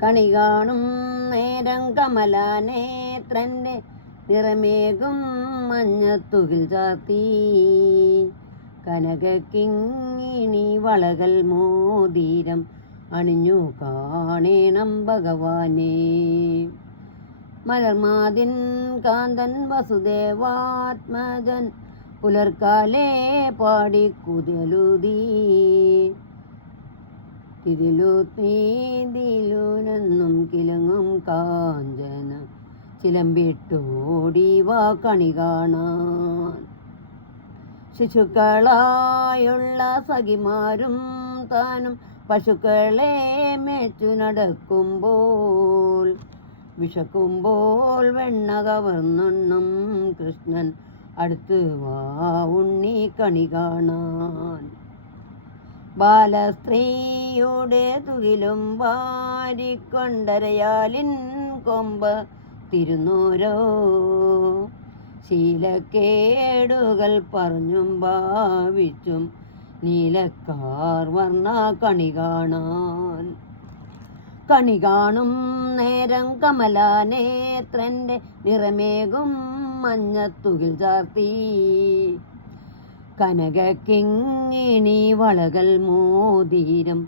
കണി കാണും നേരം കമലാനേത്രൻ്റെ നിറമേകും മഞ്ഞത്തുകിൽ ചാർത്തി കനകക്കിങ്ങിണി വളകൾ മോതിരം അണിഞ്ഞു കാണേണം ഭഗവാനെ. മലർമാതിൻ കാന്തൻ വസുദേവാത്മജൻ പുലർക്കാലേ പാടി കുതിലൂതി ഇതിലൂത്തിതിലൂനെന്നും കിലങ്ങും കാഞ്ചന ചിലമ്പിട്ടോടി വാ കണി കാണാൻ. ശിശുക്കളായുള്ള സഖിമാരും താനും പശുക്കളെ മേച്ചു നടക്കുമ്പോൾ വിശക്കുമ്പോൾ വെണ്ണ കവർന്നുണ്ണും കൃഷ്ണൻ അടുത്ത് വാ ഉണ്ണി കണി കാണാൻ. ബാലസ്ത്രീയുടെ തുകിലും വാരിക്കൊണ്ടരയാലിൻ കൊമ്പ് തിരുന്നോരോ ശീലക്കേടുകൾ പറഞ്ഞും ഭാവിച്ചും നീലക്കാർ വർണ്ണ കണി കാണാൻ. കണി കാണും നേരം കമലാനേത്രൻ്റെ നിറമേകും മഞ്ഞത്തുകിൽ ചാർത്തി കനകക്കിങ്ങിണി വളകൾ മോതിരം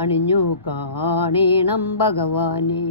അണിഞ്ഞു കാണേണം ഭഗവാനെ.